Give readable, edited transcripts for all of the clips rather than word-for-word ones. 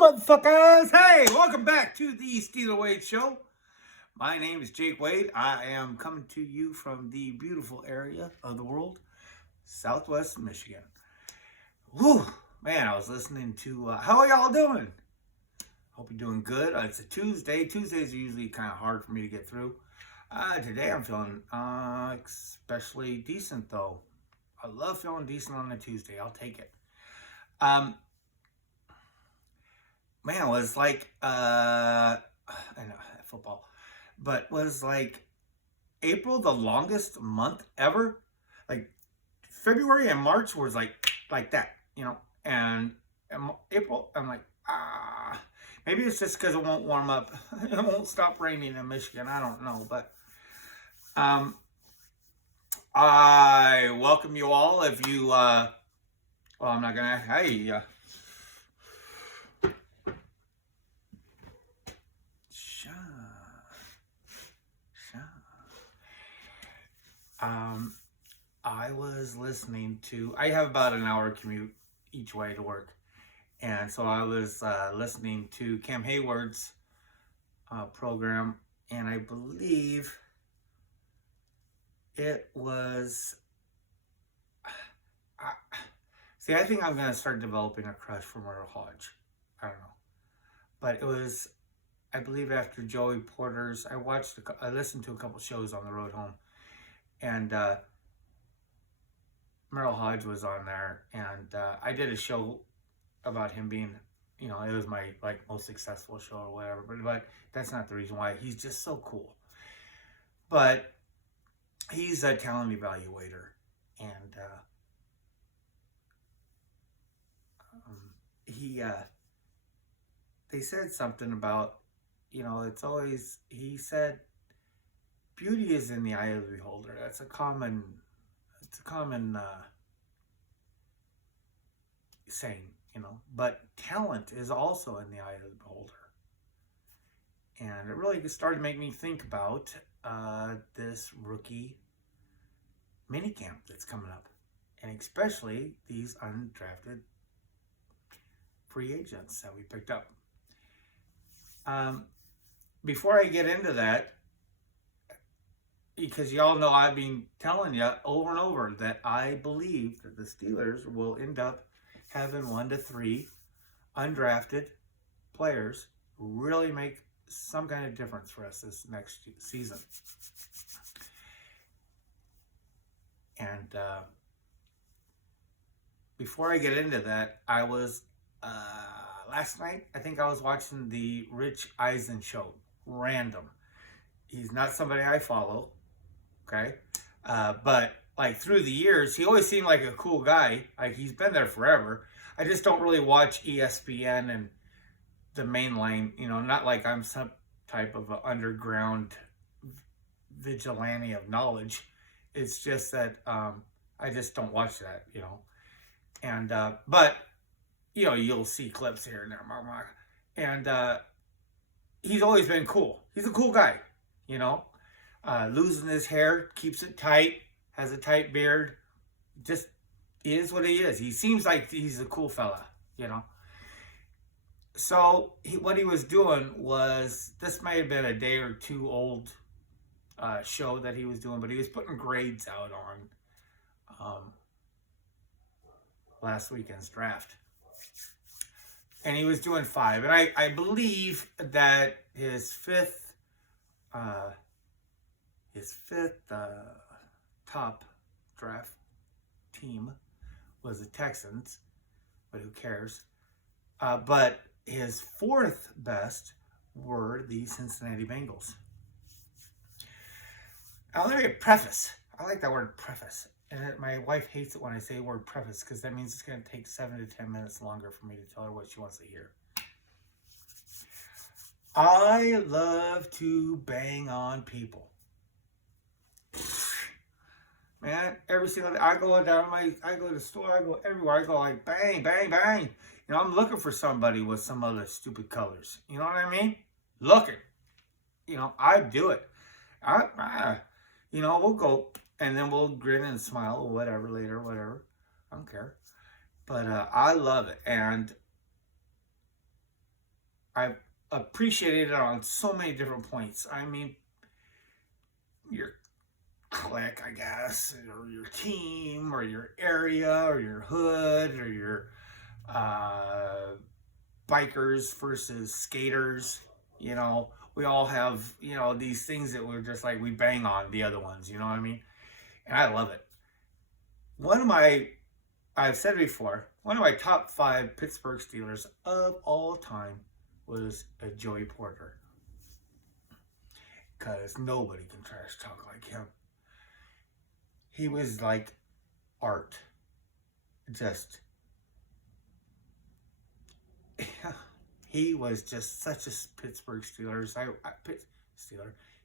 motherfuckers! Hey, welcome back to the Steeler Wade Show. My name is Jake Wade. I am coming to you from the beautiful area of the world, Southwest Michigan. Whew, man, I was listening to, how are y'all doing? Hope you're doing good. It's a Tuesday. Tuesdays are usually kind of hard for me to get through. Today I'm feeling especially decent, though. I love feeling decent on a Tuesday. I'll take it. Man, it was like, I know, football, but was like April the longest month ever? Like February and March was like that, you know, and April, I'm like, maybe it's just because it won't warm up. It won't stop raining in Michigan. I don't know, but I welcome you all. If you, well, I'm not gonna, hey, I was listening to, I have about an hour commute each way to work. And so I was listening to Cam Hayward's program, and I believe it was, see, I think I'm going to start developing a crush for Merle Hodge. I don't know. But it was, I believe after Joey Porter's, I listened to a couple shows on the road home. And Merle Hodge was on there, and I did a show about him being, you know, it was my most successful show or whatever, but that's not the reason why. He's just so cool. But he's a talent evaluator, and they said something about, you know, it's always, he said, beauty is in the eye of the beholder. That's a common saying, you know, but talent is also in the eye of the beholder. And it really started to make me think about this rookie minicamp that's coming up, and especially these undrafted free agents that we picked up. Before I get into that, because y'all know I've been telling you over and over that I believe that the Steelers will end up having 1 to 3 undrafted players really make some kind of difference for us this next season. And before I get into that, I was, last night, I think I was watching the Rich Eisen show, random. He's not somebody I follow. Okay, but like through the years, he always seemed like a cool guy. Like he's been there forever. I just don't really watch ESPN and the mainline. You know, not like I'm some type of an underground vigilante of knowledge. It's just that I just don't watch that. You know, and but you know, you'll see clips here and there, and he's always been cool. He's a cool guy. You know. Losing his hair, keeps it tight, has a tight beard, just is what he is. He seems like he's a cool fella, you know. So what he was doing was, this may have been a day or two old show that he was doing, but he was putting grades out on last weekend's draft. And he was doing 5. And I believe that his fifth top draft team was the Texans, but who cares? But his 4th best were the Cincinnati Bengals. Now, let me preface. I like that word, preface. And my wife hates it when I say the word preface, because that means it's going to take 7 to 10 minutes longer for me to tell her what she wants to hear. I love to bang on people. Man, every single day, I go to the store, I go everywhere, I go like bang, bang, bang. You know, I'm looking for somebody with some other stupid colors. You know what I mean? Looking. You know, I do it. You know, we'll go, and then we'll grin and smile or whatever later, whatever. I don't care. But I love it. And I've appreciated it on so many different points. I mean, your clique, I guess, or your team, or your area, or your hood, or your bikers versus skaters. You know, we all have, you know, these things that we're just like, we bang on the other ones, you know what I mean? And I love it. I've said it before, one of my top 5 Pittsburgh Steelers of all time was a Joey Porter. Because nobody can trash talk like him. He was like art. Just, he was just such a Pittsburgh Steeler.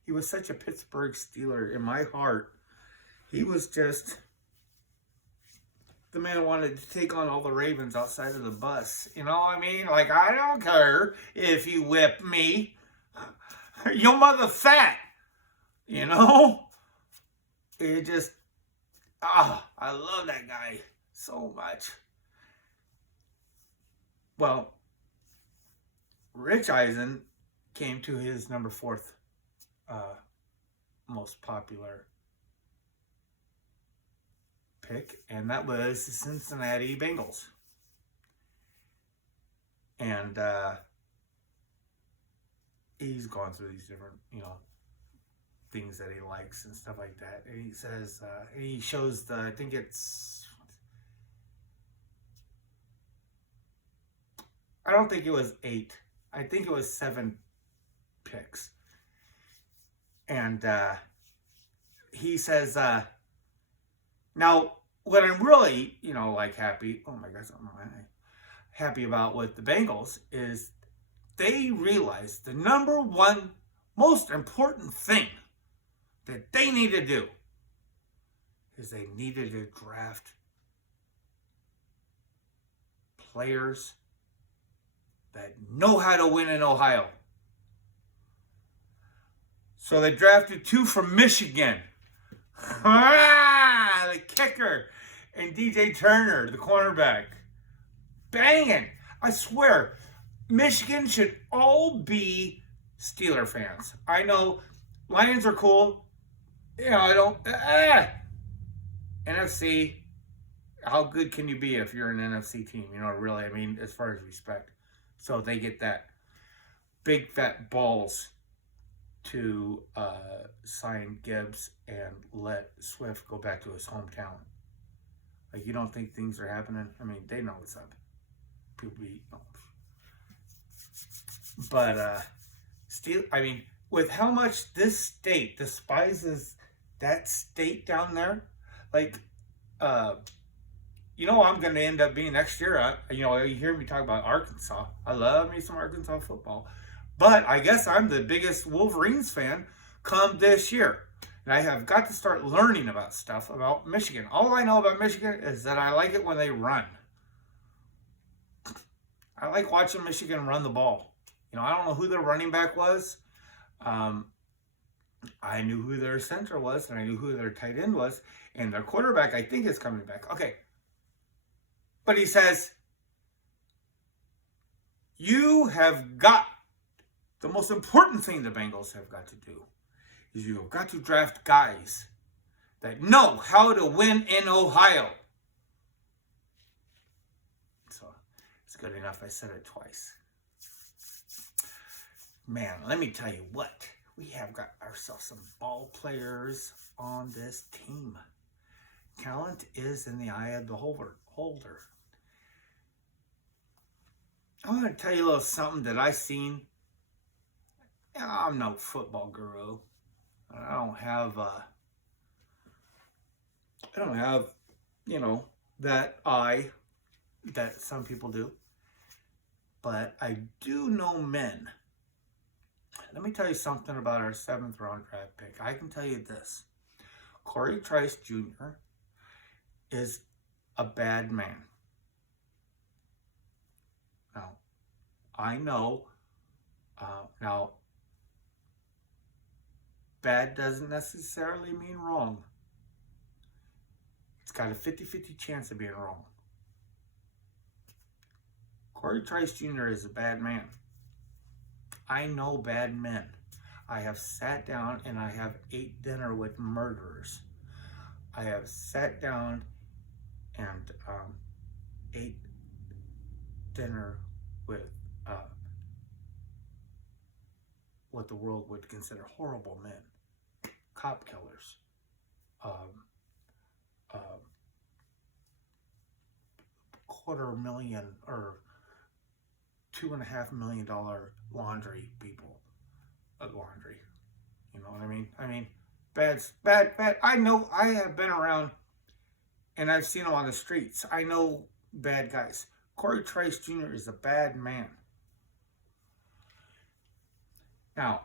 He was such a Pittsburgh Steeler in my heart. He was just the man who wanted to take on all the Ravens outside of the bus. You know what I mean? Like, I don't care if you whip me. Your mother fat. You know? It just, I love that guy so much. Well, Rich Eisen came to his number 4th most popular pick, and that was the Cincinnati Bengals. And he's gone through these different, you know, things that he likes and stuff like that. And he says, he shows the, I think it's, I don't think it was 8. I think it was 7 picks. And he says, now, what I'm really, you know, like happy, oh my gosh, I'm happy about with the Bengals is they realized the number one most important thing that they need to do is they needed to draft players that know how to win in Ohio. So they drafted 2 from Michigan. The kicker, and DJ Turner, the cornerback. Banging. I swear, Michigan should all be Steeler fans. I know Lions are cool. You know, I don't... NFC, how good can you be if you're an NFC team? You know, really, I mean, as far as respect. So they get that big fat balls to sign Gibbs and let Swift go back to his hometown. Like, you don't think things are happening? I mean, they know what's up. People be, but I mean, with how much this state despises that state down there, like, you know, I'm going to end up being next year. You know, you hear me talk about Arkansas. I love me some Arkansas football. But I guess I'm the biggest Wolverines fan come this year. And I have got to start learning about stuff about Michigan. All I know about Michigan is that I like it when they run. I like watching Michigan run the ball. You know, I don't know who their running back was. I knew who their center was, and I knew who their tight end was. And their quarterback, I think, is coming back. Okay. But he says, you have got, the most important thing the Bengals have got to do is you have got to draft guys that know how to win in Ohio. So it's good enough I said it twice. Man, let me tell you what. We have got ourselves some ball players on this team. Talent is in the eye of the holder. I'm going to tell you a little something that I seen. I'm no football guru. I don't have, you know, that eye that some people do. But I do know men. Let me tell you something about our 7th round draft pick. I can tell you this. Corey Trice Jr. is a bad man. Now, I know, now, bad doesn't necessarily mean wrong. It's got a 50-50 chance of being wrong. Corey Trice Jr. is a bad man. I know bad men. I have sat down and I have ate dinner with murderers. I have sat down and ate dinner with what the world would consider horrible men, cop killers, um, $250,000 or $2.5 million laundry people. Laundry, you know what I mean? I mean, bad. I know. I have been around, and I've seen them on the streets. I know bad guys. Corey Trice Jr. is a bad man. Now,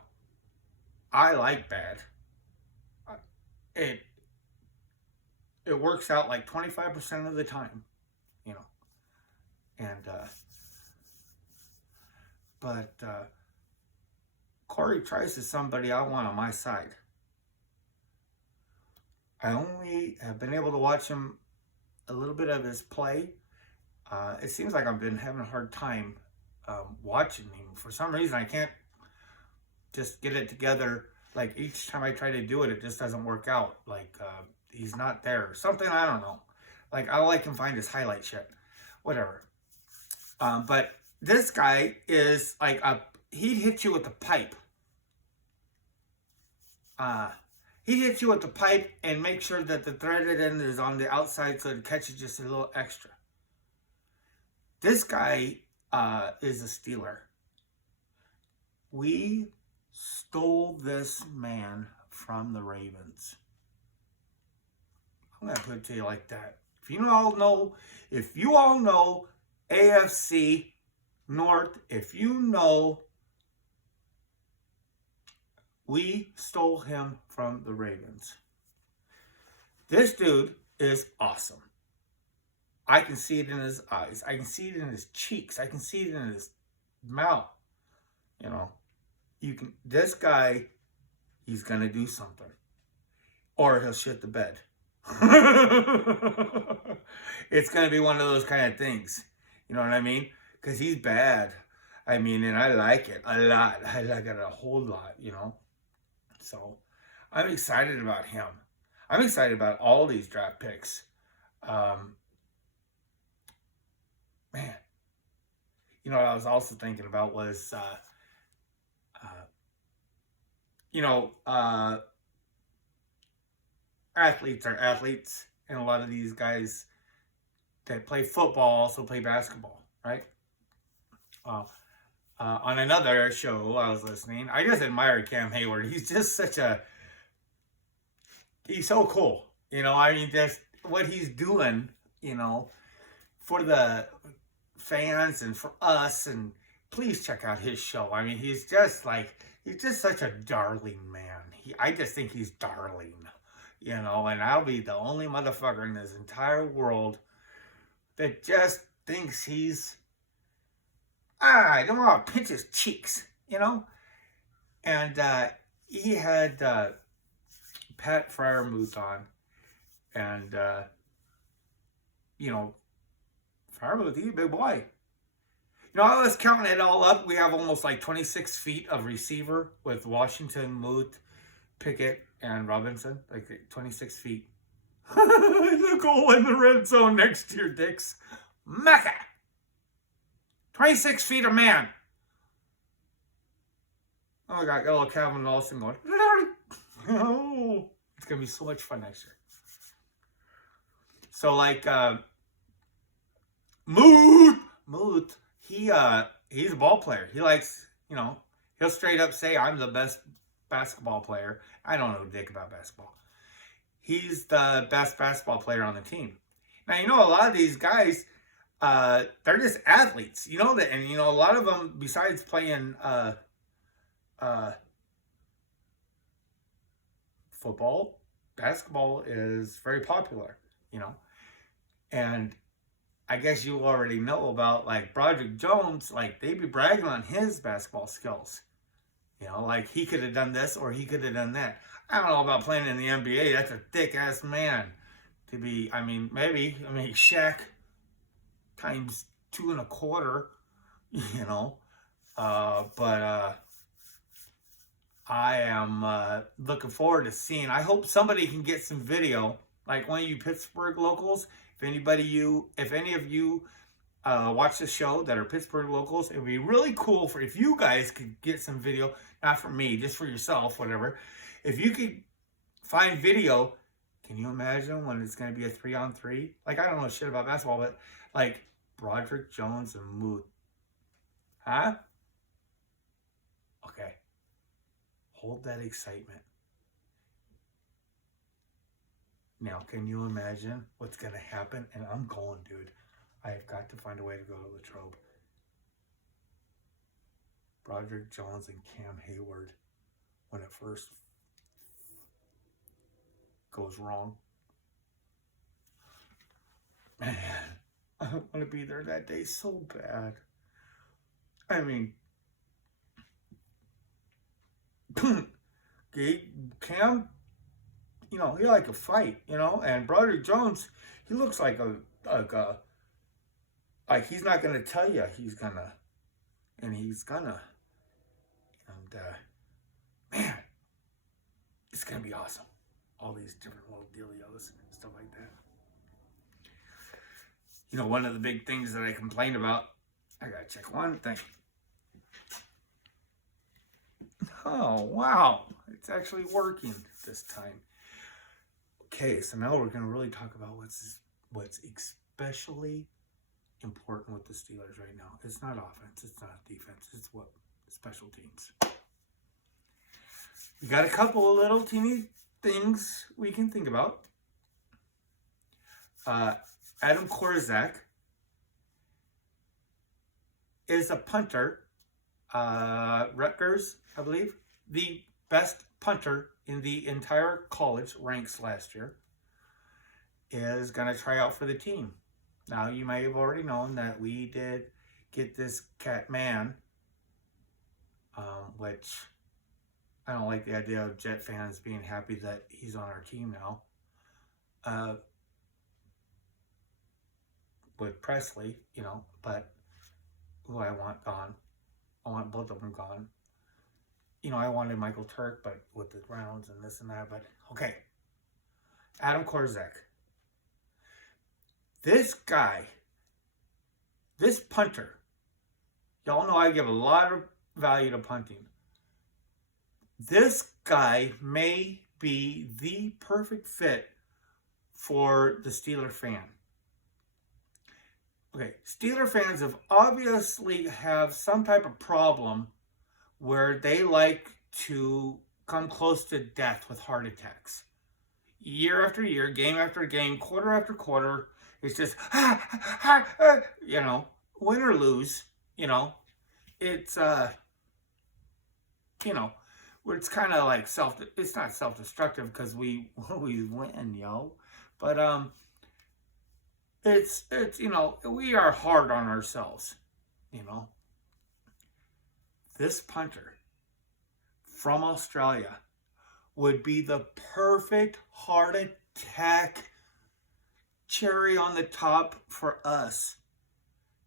I like bad. It works out like 25% of the time, you know. And but Corey Trice is somebody I want on my side. I only have been able to watch him a little bit of his play. It seems like I've been having a hard time watching him. For some reason, I can't just get it together. Like, each time I try to do it, it just doesn't work out. Like, he's not there. Something, I don't know. Like, all I can find is highlight shit. Whatever. But this guy is like he'd hit you with the pipe. He'd hit you with the pipe and make sure that the threaded end is on the outside so it catches just a little extra. This guy is a Steeler. We stole this man from the Ravens. I'm going to put it to you like that. If you all know AFC North, if you know, we stole him from the Ravens. This dude is awesome. I can see it in his eyes. I can see it in his cheeks. I can see it in his mouth. You know, this guy, he's going to do something. Or he'll shit the bed. It's going to be one of those kind of things. You know what I mean? Because he's bad. I mean, and I like it a lot. I like it a whole lot, you know. So, I'm excited about him. I'm excited about all these draft picks. Man. You know what I was also thinking about was, athletes are athletes. And a lot of these guys that play football also play basketball, right? On another show I was listening, I just admire Cam Hayward. He's just he's so cool. You know, I mean, just what he's doing, you know, for the fans and for us. And please check out his show. I mean, he's just such a darling man. I just think he's darling, you know, and I'll be the only motherfucker in this entire world that just thinks he's, I don't want to pinch his cheeks, you know? And he had Pat Fryermuth on. And, Fryermuth, he's a big boy. You know, I was counting it all up. We have almost like 26 feet of receiver with Washington, Muth, Pickett, and Robinson. Like 26 feet. The goal in the red zone next to your dicks. Mecca! 26 feet of man. Oh my God, got a little Calvin Lawson going. Oh, it's going to be so much fun next year. So, like, Muth, he's a ball player. He likes, you know, he'll straight up say, I'm the best basketball player. I don't know dick about basketball. He's the best basketball player on the team. Now, you know, a lot of these guys, they're just athletes, you know, and, you know, a lot of them, besides playing football, basketball is very popular, you know. And I guess you already know about, like, Broderick Jones, like, they be bragging on his basketball skills. You know, like, he could have done this or he could have done that. I don't know about playing in the NBA. That's a thick-ass man to be, maybe Shaq times 2.25, you know. I am looking forward to seeing. I hope somebody can get some video, like one of you Pittsburgh locals. If any of you watch the show that are Pittsburgh locals, it would be really cool if you guys could get some video, not for me, just for yourself, whatever. If you could find video, can you imagine when it's going to be a 3-on-3? Like, I don't know shit about basketball, but like Broderick, Jones, and Moot. Huh? Okay. Hold that excitement. Now, can you imagine what's going to happen? And I'm going, dude. I have got to find a way to go to Latrobe. Broderick, Jones, and Cam Hayward when it first goes wrong. Man, I want to be there that day so bad. I mean, Cam, you know, he like a fight, you know, and Broderick Jones, he looks like he's not gonna tell you he's gonna, and man, it's gonna be awesome. All these different little dealios and stuff like that. You know, one of the big things that I complained about, I gotta check one thing. Oh, wow. It's actually working this time. Okay, so now we're going to really talk about what's especially important with the Steelers right now. It's not offense. It's not defense. It's what special teams. We got a couple of little teeny things we can think about. Adam Korsak is a punter. Rutgers, I believe, the best punter in the entire college ranks last year, is going to try out for the team. Now, you may have already known that we did get this cat man, which I don't like the idea of Jet fans being happy that he's on our team now. With Presley, you know, but who I want gone. I want both of them gone. You know, I wanted Michael Turk, but with the rounds and this and that. But, okay. Adam Korsak. This guy, this punter, y'all know I give a lot of value to punting. This guy may be the perfect fit for the Steeler fan. Okay, Steeler fans obviously have some type of problem where they like to come close to death with heart attacks. Year after year, game after game, quarter after quarter, it's just, you know, win or lose, you know. It's, you know, it's kind of like it's not self-destructive because we always win, yo. But, it's you know, we are hard on ourselves, you know. This punter from Australia would be the perfect heart attack cherry on the top for us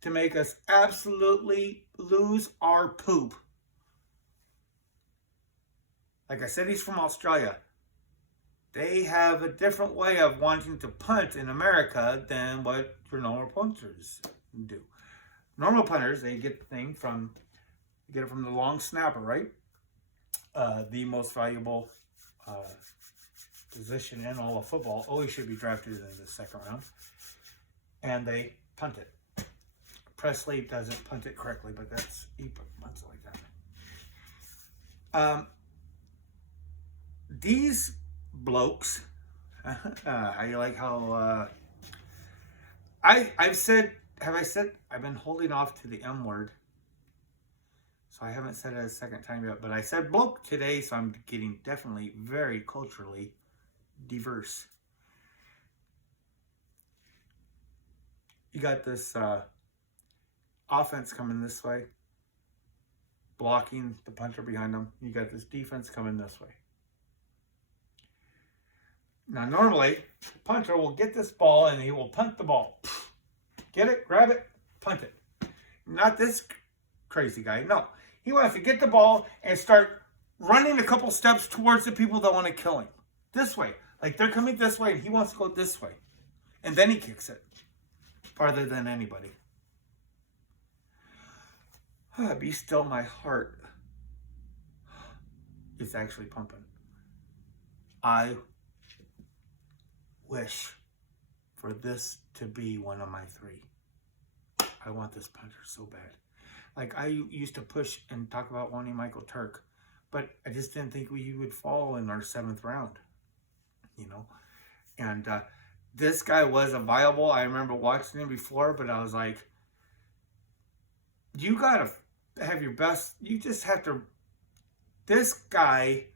to make us absolutely lose our poop. Like I said, he's from Australia. They have a different way of wanting to punt in America than what your normal punters do. Normal punters, they get the thing from the long snapper, right? The most valuable position in all of football. Always should be drafted in the second round. And they punt it. Presley doesn't punt it correctly, but he punts it like that. These blokes, I like how I've been holding off to the M word, so I haven't said it a second time yet, but I said bloke today, so I'm getting definitely very culturally diverse. You got this offense coming this way, blocking the punter behind them. You got this defense coming this way. Now, normally, the punter will get this ball and he will punt the ball. Get it, grab it, punt it. Not this crazy guy. No, he wants to get the ball and start running a couple steps towards the people that want to kill him. This way. Like, they're coming this way, and he wants to go this way. And then he kicks it. Farther than anybody. Be still, my heart. It's actually pumping. I wish for this to be one of my 3. I want this punter so bad. Like, I used to push and talk about wanting Michael Turk, but I just didn't think we would fall in our 7th round, you know. And this guy was a viable. I remember watching him before, but I was like, you gotta have your best. You just have to. This guy,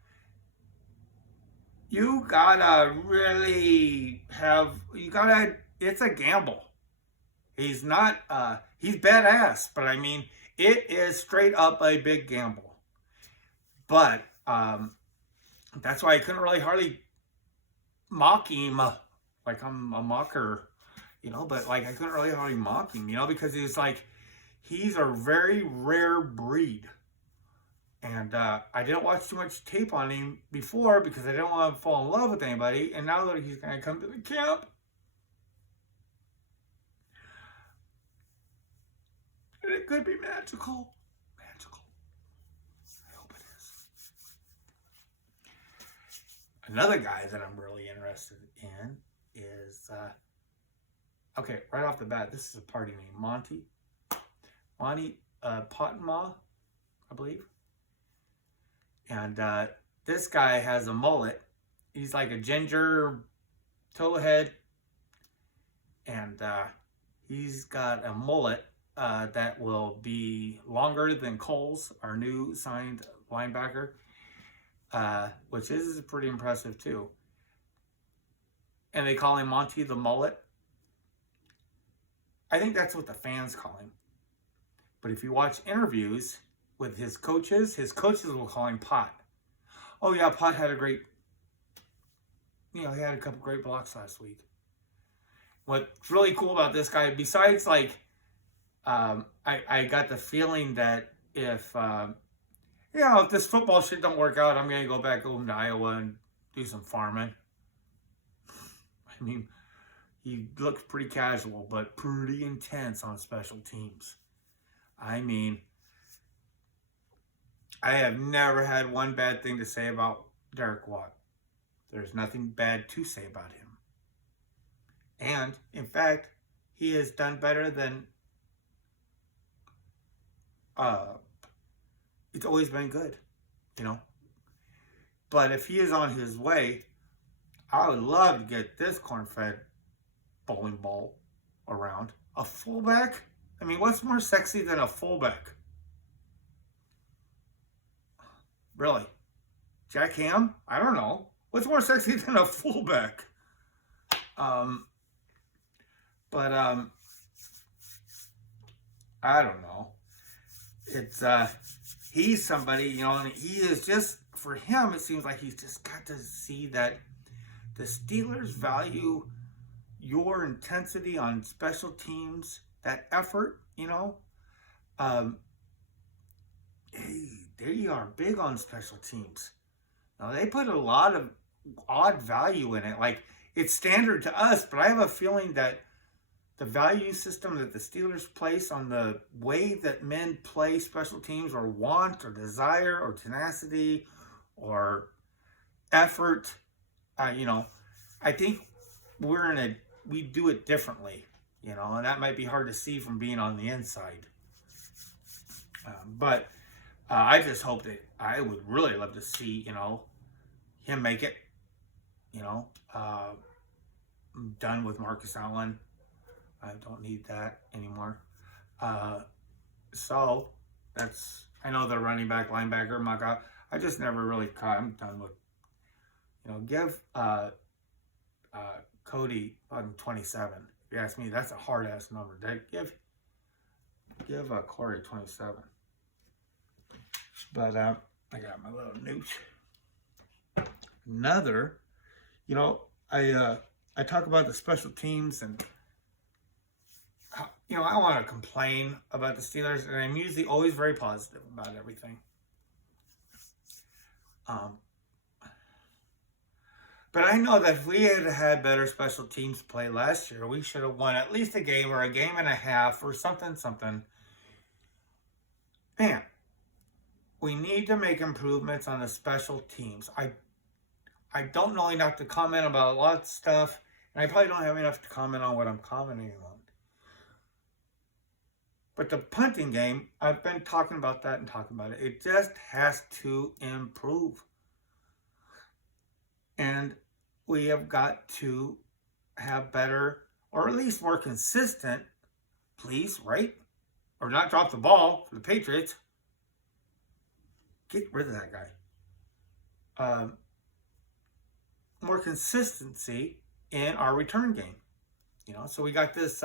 you gotta really have. You gotta. It's a gamble. He's not, he's badass, but I mean, it is straight up a big gamble. But, that's why I couldn't really hardly mock him, like I'm a mocker, you know, but like I couldn't really hardly mock him, you know, because he's like, he's a very rare breed. And, I didn't watch too much tape on him before because I didn't want to fall in love with anybody. And now that he's going to come to the camp, it could be magical. Magical. I hope it is. Another guy that I'm really interested in is, okay, right off the bat, this is a party name. Monte Pottebaum, I believe. And this guy has a mullet. He's like a ginger towhead. And he's got a mullet that will be longer than Cole's, our new signed linebacker, which is pretty impressive too. And they call him Monte the Mullet. I think that's what the fans call him. But if you watch interviews with his coaches will call him Pot. Oh yeah, Pot had a great, he had a couple great blocks last week. What's really cool about this guy, besides like, I got the feeling that if this football shit don't work out, I'm going to go back home to Iowa and do some farming. I mean, he looks pretty casual, but pretty intense on special teams. I mean, I have never had one bad thing to say about Derek Watt. There's nothing bad to say about him. And, in fact, he has done better than it's always been good, you know. But if he is on his way, I would love to get this corn-fed bowling ball around. A fullback? I mean, what's more sexy than a fullback? Really? Jack Ham? I don't know. What's more sexy than a fullback? I don't know. It's, he's somebody, and he is just, for him, it seems like he's just got to see that the Steelers value your intensity on special teams, that effort, they are big on special teams. Now, they put a lot of odd value in it. Like, it's standard to us, but I have a feeling that the value system that the Steelers place on the way that men play special teams, or want, or desire, or tenacity, or effort, I think we do it differently, and that might be hard to see from being on the inside. But I just hope that I would really love to see, him make it, I'm done with Marcus Allen. I don't need that anymore. So that's, I know the running back, linebacker, my God, I just never really caught. I'm done with, give Cody on 27. If you ask me, that's a hard ass number. Give Corey 27. But I got my little notes. Another, I talk about the special teams, and I don't want to complain about the Steelers, and I'm usually always very positive about everything. Um, but I know that if we had had better special teams play last year, we should have won at least a game or a game and a half or something. Man, we need to make improvements on the special teams. I don't know enough to comment about a lot of stuff, and I probably don't have enough to comment on what I'm commenting on. But the punting game, I've been talking about that and talking about it. It just has to improve. And we have got to have better, or at least more consistent, please, right? Or not drop the ball for the Patriots. Get rid of that guy. More consistency in our return game. So we got this...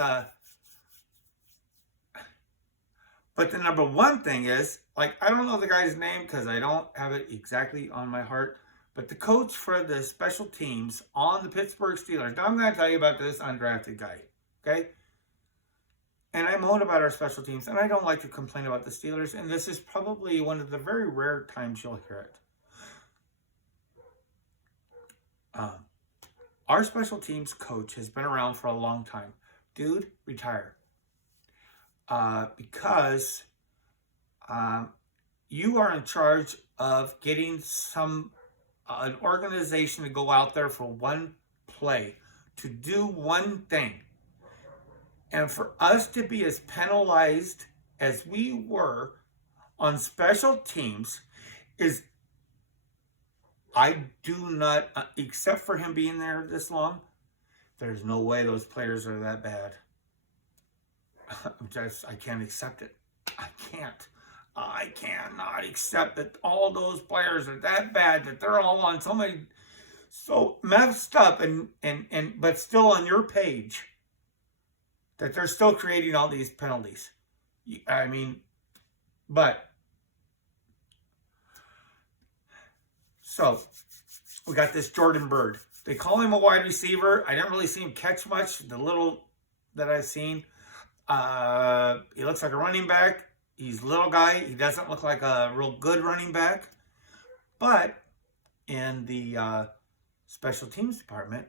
But the number one thing is, I don't know the guy's name because I don't have it exactly on my heart, but the coach for the special teams on the Pittsburgh Steelers. Now I'm going to tell you about this undrafted guy, okay? And I moan about our special teams, and I don't like to complain about the Steelers, and this is probably one of the very rare times you'll hear it. Our special teams coach has been around for a long time. Dude, retire. Because you are in charge of getting an organization to go out there for one play, to do one thing. And for us to be as penalized as we were on special teams is, I do not, except for him being there this long, there's no way those players are that bad. I can't accept it. I cannot accept that all those players are that bad, that they're all on so messed up and but still on your page, that they're still creating all these penalties. I mean, but so we got this Jordan Byrd. They call him a wide receiver. I didn't really see him catch much. The little that I've seen. He looks like a running back. He's a little guy. He doesn't look like a real good running back. But in the special teams department,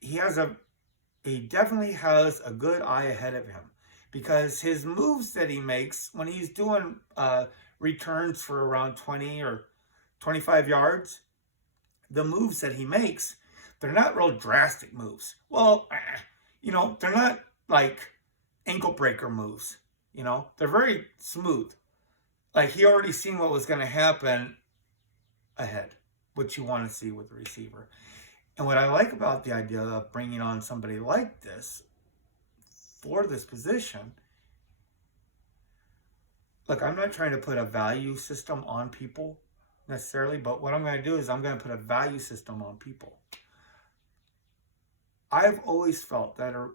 he definitely has a good eye ahead of him, because his moves that he makes when he's doing returns for around 20 or 25 yards, the moves that he makes, they're not real drastic moves. Well, they're not like ankle breaker moves. They're very smooth. Like, he already seen what was going to happen ahead, what you want to see with the receiver. And what I like about the idea of bringing on somebody like this for this position, look, I'm not trying to put a value system on people necessarily, but what I'm going to do is I'm going to put a value system on people. I've always felt that a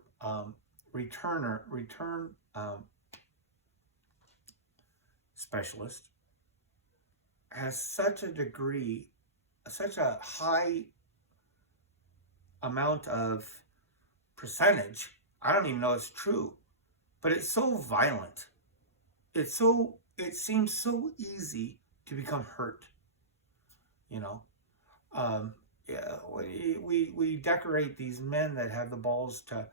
return specialist has such a high amount of percentage. I don't even know it's true, but it's so violent. It seems so easy to become hurt. Yeah, we decorate these men that have the balls to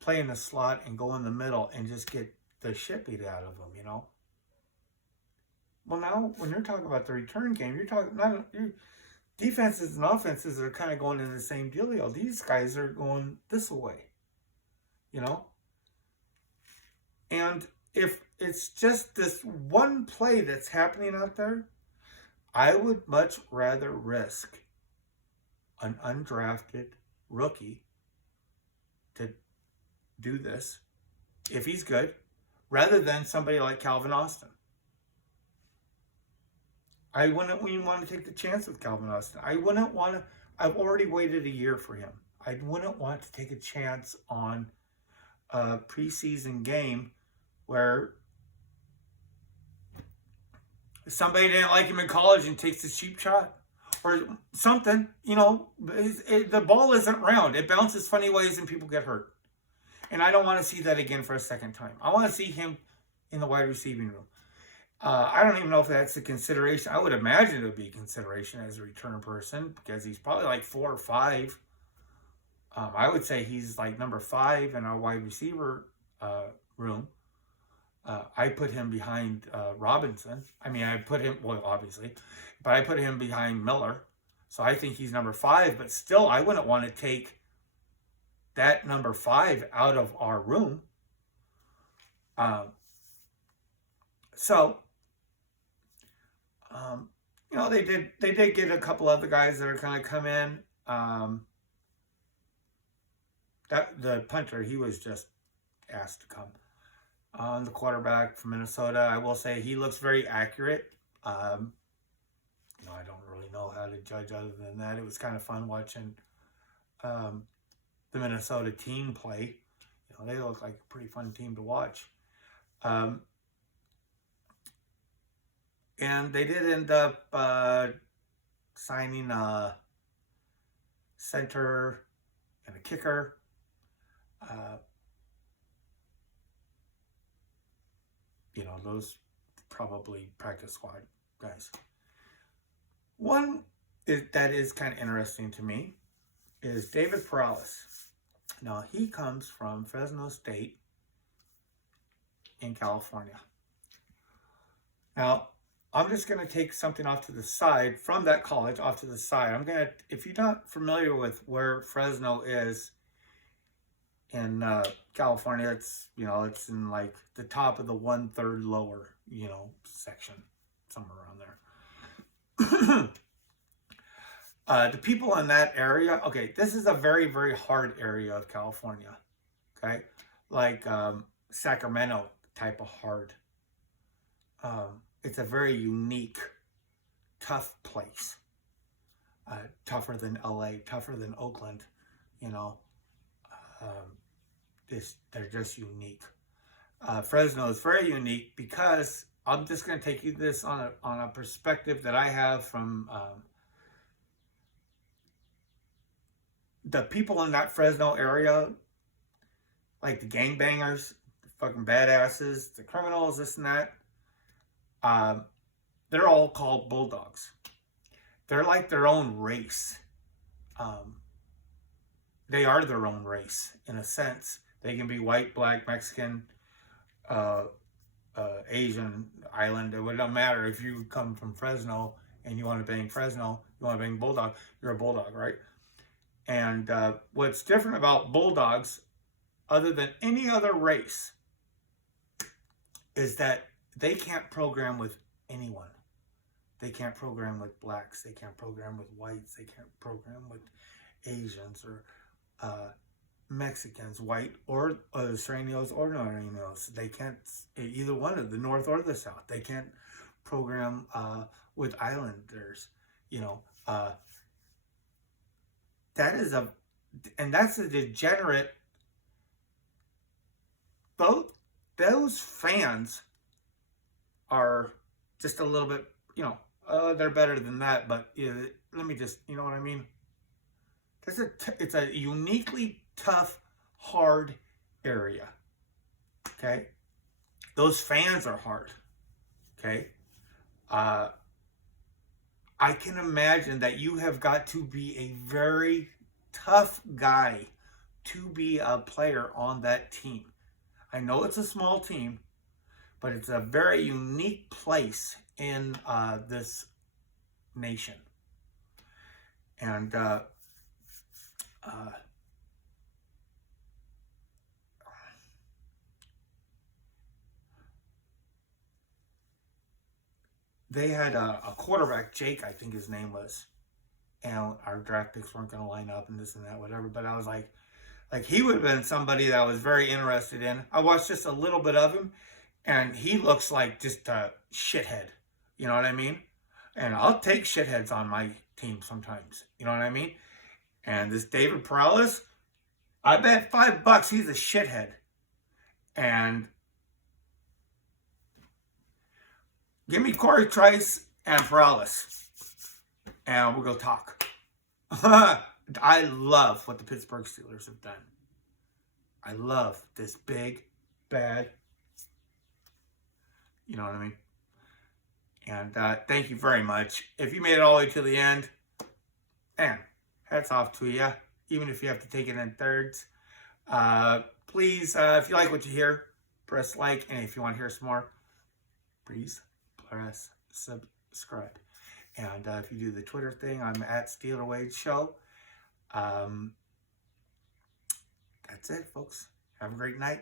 play in the slot and go in the middle and just get the shit beat out of them, Well, now when you're talking about the return game, you're talking defenses and offenses are kind of going in the same dealio. These guys are going this way, And if it's just this one play that's happening out there, I would much rather risk an undrafted rookie to do this, if he's good, rather than somebody like Calvin Austin. I wouldn't even want to take the chance with Calvin Austin. I've already waited a year for him. I wouldn't want to take a chance on a preseason game where somebody didn't like him in college and takes a cheap shot. Or something, the ball isn't round. It bounces funny ways and people get hurt. And I don't want to see that again for a second time. I want to see him in the wide receiving room. I don't even know if that's a consideration. I would imagine it would be consideration as a return person because he's probably like 4 or 5. I would say he's like number 5 in our wide receiver room. I put him behind Robinson. I mean, I put him, well, obviously, but I put him behind Miller. So I think he's number 5, but still, I wouldn't want to take that number 5 out of our room. So, you know, they did get a couple other guys that are kind of come in. That the punter, he was just asked to come. The quarterback from Minnesota, I will say he looks very accurate. You know, I don't really know how to judge other than that. It was kind of fun watching the Minnesota team play. You know, they look like a pretty fun team to watch. And they did end up signing a center and a kicker. You know, those probably practice squad guys. One that is kind of interesting to me is David Perales. Now, he comes from Fresno State in California. Now, I'm just going to take something off to the side from that college, off to the side. I'm going to, if you're not familiar with where Fresno is in California, it's, you know, it's in like the top of the 1/3 lower, you know, section, somewhere around there. The people in that area, okay, this is a very, very hard area of California, okay? Like Sacramento type of hard. It's a very unique, tough place. Tougher than LA, tougher than Oakland, you know. They're just unique. Fresno is very unique because I'm just going to take you this on a perspective that I have from the people in that Fresno area, like the gangbangers, the fucking badasses, the criminals, this and that. They're all called bulldogs. They're like their own race. They are their own race in a sense. They can be white, black, Mexican, Asian, island. It don't matter if you come from Fresno and you want to bang Fresno, you want to bang bulldog, you're a bulldog, right? And what's different about bulldogs, other than any other race, is that they can't program with anyone. They can't program with blacks. They can't program with whites. They can't program with Asians or Mexicans, white or Australians or Latinos. They can't, either one of the North or the South. They can't program with Islanders, you know. That's a degenerate, those fans are just a little bit, you know, they're better than that, but let me just, you know what I mean? It's a uniquely tough, hard area, okay? Those fans are hard, okay? I can imagine that you have got to be a very tough guy to be a player on that team. I know it's a small team, but it's a very unique place in this nation. And they had a quarterback, Jake, I think his name was, and our draft picks weren't going to line up and this and that, whatever. But I was like he would have been somebody that I was very interested in. I watched just a little bit of him, and he looks like just a shithead. You know what I mean? And I'll take shitheads on my team sometimes. You know what I mean? And this David Perales, I bet $5 he's a shithead. And give me Corey, Trice, and Perales, and we'll go talk. I love what the Pittsburgh Steelers have done. I love this big, bad, you know what I mean? And thank you very much. If you made it all the way to the end, man, hats off to you. Even if you have to take it in thirds. Please, if you like what you hear, press like. And if you want to hear some more, please press subscribe. And if you do the Twitter thing, I'm at steelerwadeshow. That's it, folks. Have a great night.